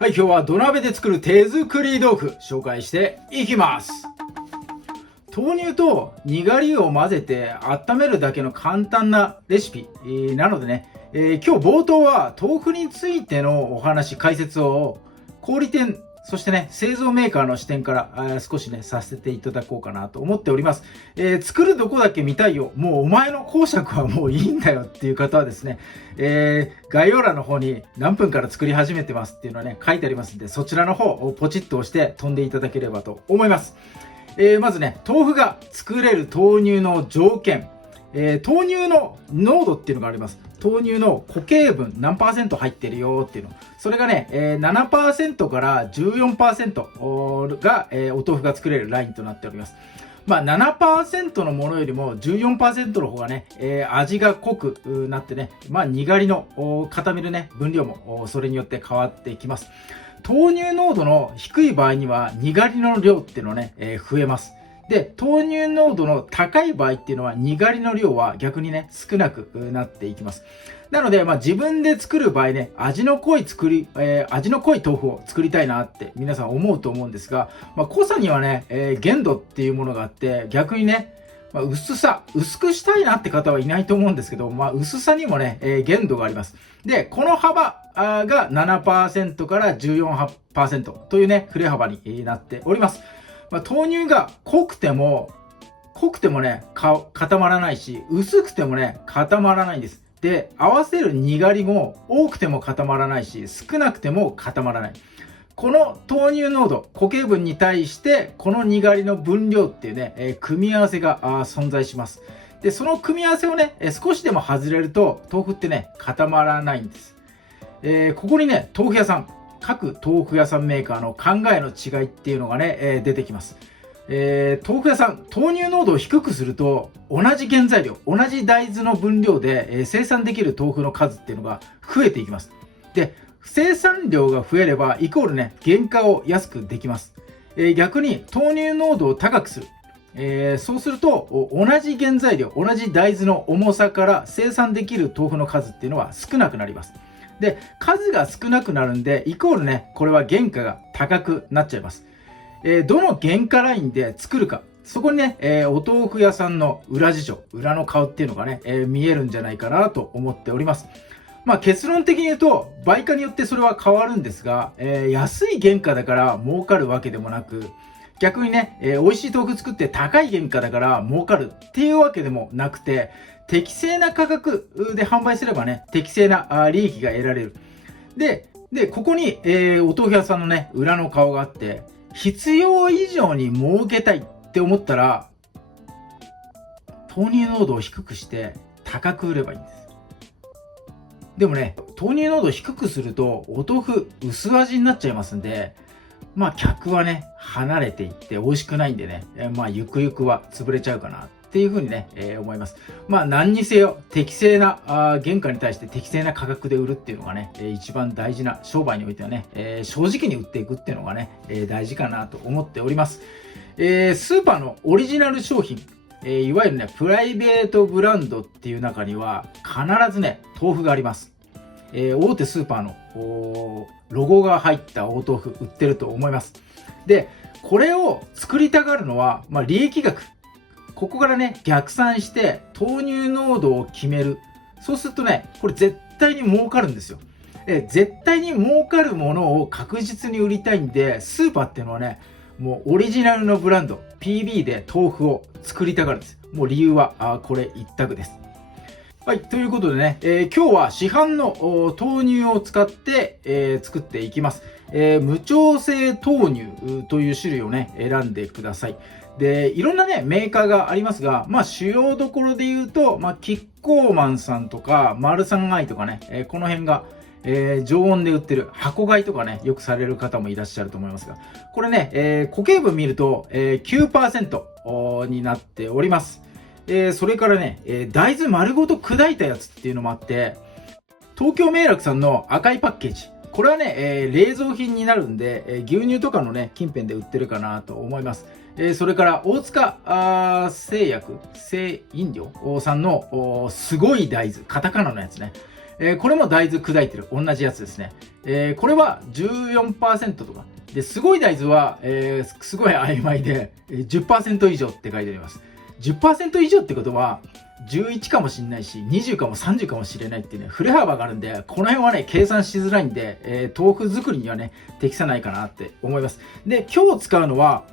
はい、今日は土鍋で作る手作り豆腐紹介していきます。豆乳とにがりを混ぜて温めるだけの簡単なレシピなのでね、今日冒頭は豆腐についてのお話、解説を小売店、そしてね、製造メーカーの視点から少しね、させていただこうかなと思っております。作るどこだけ見たいよ。もうお前の講釈はもういいんだよっていう方はですね、概要欄の方に何分から作り始めてますっていうのはね、書いてありますんで、そちらの方をポチッと押して飛んでいただければと思います。まずね、豆腐が作れる豆乳の条件。豆乳の濃度っていうのがあります。豆乳の固形分何%入ってるよっていうの。それがね、7% から 14% が、お豆腐が作れるラインとなっております。まあ 7% のものよりも 14% の方がね、味が濃くなってね、まあにがりの固めるね、分量もそれによって変わってきます。豆乳濃度の低い場合にはにがりの量っていうのはね、増えます。で、豆乳濃度の高い場合っていうのは、にがりの量は逆にね、少なくなっていきます。なので、自分で作る場合ね、味の濃い豆腐を作りたいなって皆さん思うと思うんですが、濃さにはね、限度っていうものがあって、逆にね、薄くしたいなって方はいないと思うんですけど、薄さにもね、限度があります。で、この幅が 7% から 14% というね、振れ幅になっております。豆乳が濃くてもね、固まらないし、薄くてもね、固まらないんです。で、合わせるにがりも多くても固まらないし、少なくても固まらない。この豆乳濃度、固形分に対して、このにがりの分量っていうね、組み合わせが存在します。で、その組み合わせをね、少しでも外れると、豆腐ってね、固まらないんです。ここにね、各豆腐屋さんメーカーの考えの違いっていうのがね、出てきます。豆腐屋さん、豆乳濃度を低くすると、同じ原材料、同じ大豆の分量で、生産できる豆腐の数っていうのが増えていきます。で、生産量が増えれば、イコールね、原価を安くできます。逆に、豆乳濃度を高くする。そうすると、同じ原材料、同じ大豆の重さから生産できる豆腐の数っていうのは少なくなります。で、数が少なくなるんで、イコールね、これは原価が高くなっちゃいます。どの原価ラインで作るか。そこにね、お豆腐屋さんの裏事情、裏の顔っていうのがね、見えるんじゃないかなと思っております。結論的に言うと、売価によってそれは変わるんですが、安い原価だから儲かるわけでもなく、逆にね、美味しい豆腐作って高い原価だから儲かるっていうわけでもなくて、適正な価格で販売すればね、適正な利益が得られる。で、ここに、お豆腐屋さんのね、裏の顔があって、必要以上に儲けたいって思ったら、豆乳濃度を低くして高く売ればいいんです。でもね、豆乳濃度を低くすると、お豆腐薄味になっちゃいますんで、客はね、離れていって美味しくないんでね、ゆくゆくは潰れちゃうかなっていうふうにね、思います。何にせよ、適正な原価に対して適正な価格で売るっていうのがね、一番大事な商売においてはね、正直に売っていくっていうのがね、大事かなと思っております。スーパーのオリジナル商品、いわゆるね、プライベートブランドっていう中には、必ずね、豆腐があります。大手スーパーのロゴが入った大豆腐売ってると思います。で、これを作りたがるのは、利益額。ここからね、逆算して豆乳濃度を決める。そうするとね、これ絶対に儲かるんですよ。絶対に儲かるものを確実に売りたいんで、スーパーっていうのはね、もうオリジナルのブランド、PB で豆腐を作りたがるんです。もう理由はこれ一択です。はい、ということでね、今日は市販の豆乳を使って、作っていきます。無調整豆乳という種類をね、選んでください。で、いろんなね、メーカーがありますが、主要どころで言うと、キッコーマンさんとか、マルサンアイとかね、この辺が、常温で売ってる箱買いとかね、よくされる方もいらっしゃると思いますが、これね、固形分見ると、9% になっております。それからね、大豆丸ごと砕いたやつっていうのもあって、東京名楽さんの赤いパッケージ。これはね、冷蔵品になるんで、牛乳とかのね、近辺で売ってるかなと思います。それから大塚製飲料さんのすごい大豆、カタカナのやつね。これも大豆砕いてる。同じやつですね。これは 14% とか。で、すごい大豆は、すごい曖昧で、10% 以上って書いてあります。10% 以上ってことは、11かもしれないし、20かも30かもしれないっていうね、振れ幅があるんで、この辺はね、計算しづらいんで、豆腐作りにはね、適さないかなって思います。で、今日使うのは、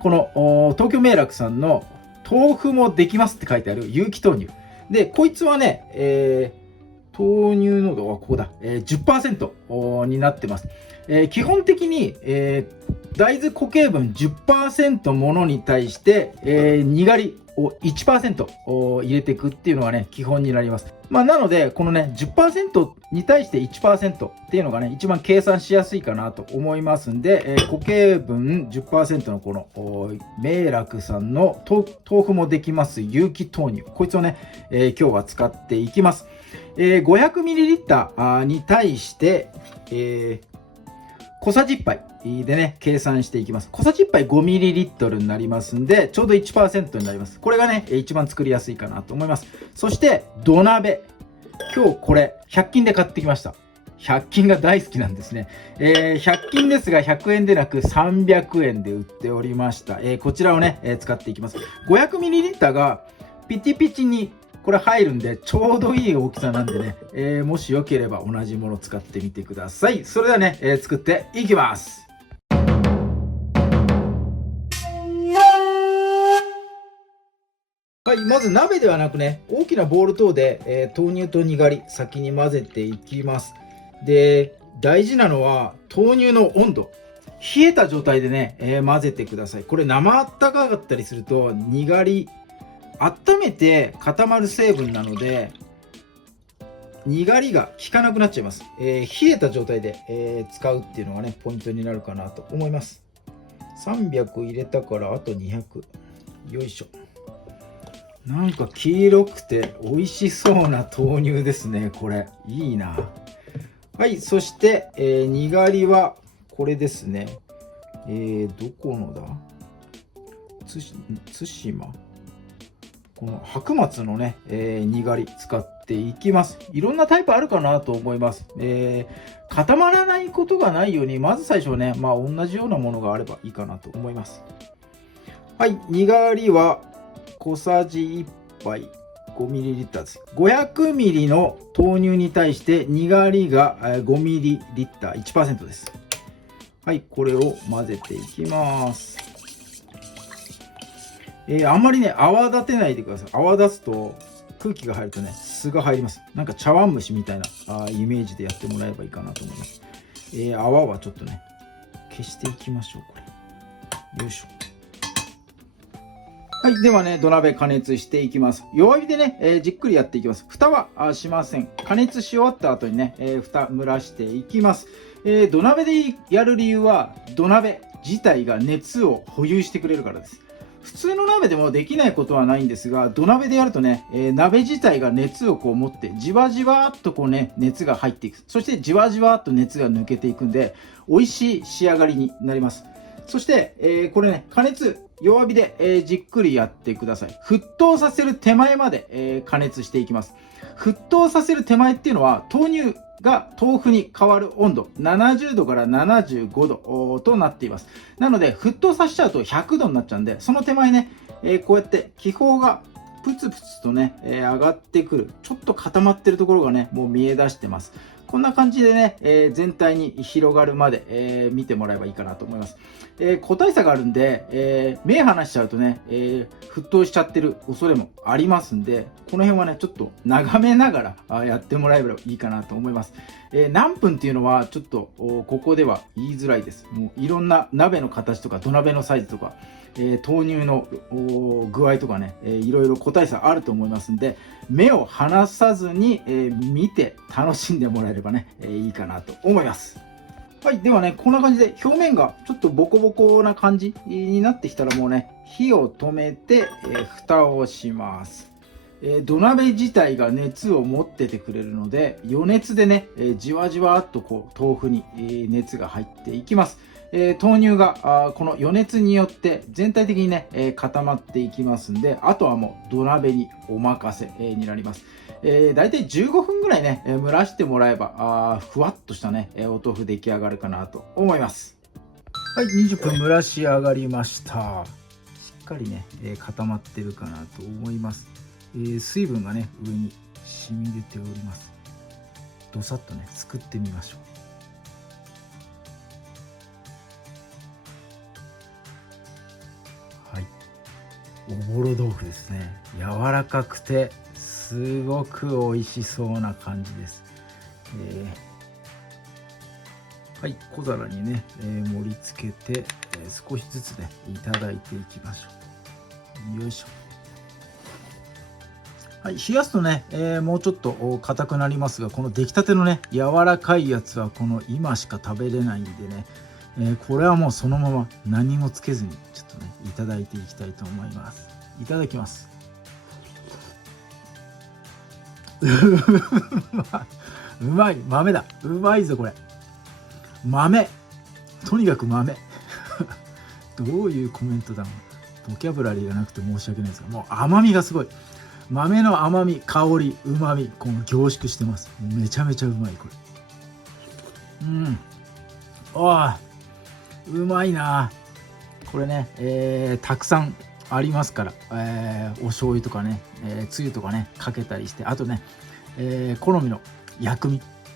この、東京名楽さんの、豆腐もできますって書いてある有機豆乳。で、こいつはね、豆乳濃度はここだ、10% になってます。基本的に、大豆固形分 10% ものに対して、にがりを 1% 入れていくっていうのがね、基本になります。なので、このね、10% に対して 1% っていうのがね、一番計算しやすいかなと思いますんで、固形分 10% のこの、名楽さんの豆腐もできます有機豆乳。こいつをね、今日は使っていきます。500ml に対して、小さじ1杯でね、計算していきます。小さじ1杯 5ml になりますんで、ちょうど 1% になります。これがね、一番作りやすいかなと思います。そして、土鍋。今日これ、100均で買ってきました。100均が大好きなんですね。100均ですが、100円でなく300円で売っておりました。こちらをね、使っていきます。500ml がピチピチにこれ入るんで、ちょうどいい大きさなんでね、もしよければ同じものを使ってみてください。それではね、作っていきます。はい、まず鍋ではなくね、大きなボウル等で、豆乳とにがり先に混ぜていきます。で、大事なのは豆乳の温度。冷えた状態でね、混ぜてください。これ生あったかかったりするとにがり温めて固まる成分なので、にがりが効かなくなっちゃいます。冷えた状態で、使うっていうのがね、ポイントになるかなと思います。300入れたからあと200。よいしょ。なんか黄色くて美味しそうな豆乳ですね。これ。いいな。はい、そして、にがりはこれですね。どこのだ？対馬。この白松のね、にがり使っていきます。いろんなタイプあるかなと思います。固まらないことがないように、まず最初ね、同じようなものがあればいいかなと思います。はい、にがりは小さじ1杯 5ml です。500ml の豆乳に対してにがりが 5ml 1% です。はい、これを混ぜていきます。あんまりね、泡立てないでください。泡立つと空気が入るとね、酢が入ります。なんか茶碗蒸しみたいなイメージでやってもらえばいいかなと思います。泡はちょっとね、消していきましょう。これ。よいしょ。はい。ではね、土鍋加熱していきます。弱火でね、じっくりやっていきます。蓋はしません。加熱し終わった後にね、蓋蒸らしていきます。土鍋でやる理由は、土鍋自体が熱を保有してくれるからです。普通の鍋でもできないことはないんですが、土鍋でやるとね、鍋自体が熱をこう持って、じわじわっとこうね、熱が入っていく。そしてじわじわっと熱が抜けていくんで、美味しい仕上がりになります。そして、これね、加熱、弱火で、じっくりやってください。沸騰させる手前まで、加熱していきます。沸騰させる手前っていうのは、豆乳が豆腐に変わる温度、70度から75度となっています。なので、沸騰させちゃうと100度になっちゃうんで、その手前ね、こうやって気泡がプツプツとね、上がってくる。ちょっと固まってるところがね、もう見え出してます。こんな感じでね、全体に広がるまで、見てもらえばいいかなと思います。個体差があるんで、目離しちゃうとね、沸騰しちゃってる恐れもありますんで、この辺はね、ちょっと眺めながらやってもらえればいいかなと思います。何分っていうのはちょっとここでは言いづらいです。もういろんな鍋の形とか土鍋のサイズとか、豆乳の具合とかね、いろいろ個体差あると思いますんで、目を離さずに、見て楽しんでもらえればね、いいかなと思います。はい。ではね、こんな感じで表面がちょっとボコボコな感じになってきたらもうね、火を止めて、蓋をします。土鍋自体が熱を持っててくれるので、余熱でね、じわじわっとこう豆腐に、熱が入っていきます。豆乳がこの余熱によって全体的にね、固まっていきますんで、あとはもう土鍋にお任せ、になります。だいたい15分ぐらいね、蒸らしてもらえばふわっとしたね、お豆腐出来上がるかなと思います。はい、20分蒸らし上がりました。しっかりね、固まってるかなと思います。水分がね上に染み出ております。どさっとねすくってみましょう。はい、おぼろ豆腐ですね。柔らかくてすごく美味しそうな感じです。はい、小皿にね、盛り付けて、少しずつねいただいていきましょう。よいしょ。はい、冷やすとね、もうちょっと硬くなりますが、この出来たてのね柔らかいやつはこの今しか食べれないんでね、これはもうそのまま何もつけずにちょっとねいただいていきたいと思います。いただきます。うまい、豆だ、うまいぞこれ。豆、とにかく豆。どういうコメントだろう。ボキャブラリーがなくて申し訳ないですが、もう甘みがすごい。豆の甘み、香り、うまみ、この凝縮してます。もうめちゃめちゃうまいこれ。ああ、うまいな。これね、たくさんありますから、お醤油とかね、つゆとかねかけたりして、あとね、好みの薬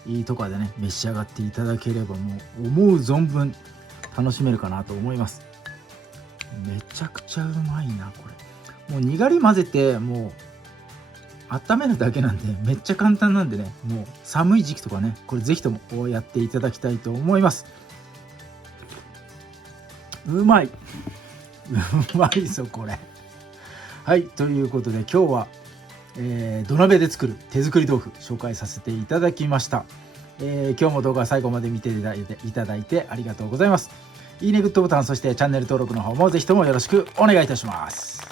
味とかでね召し上がっていただければ、もう思う存分楽しめるかなと思います。めちゃくちゃうまいなこれ。もうにがり混ぜてもう温めるだけなんでめっちゃ簡単なんでね、もう寒い時期とかねこれぜひともやっていただきたいと思います。うまい、うまいぞこれ。はい、ということで今日は、土鍋で作る手作り豆腐紹介させていただきました。今日も動画最後まで見ていただいてありがとうございます。いいね、グッドボタン、そしてチャンネル登録の方もぜひともよろしくお願いいたします。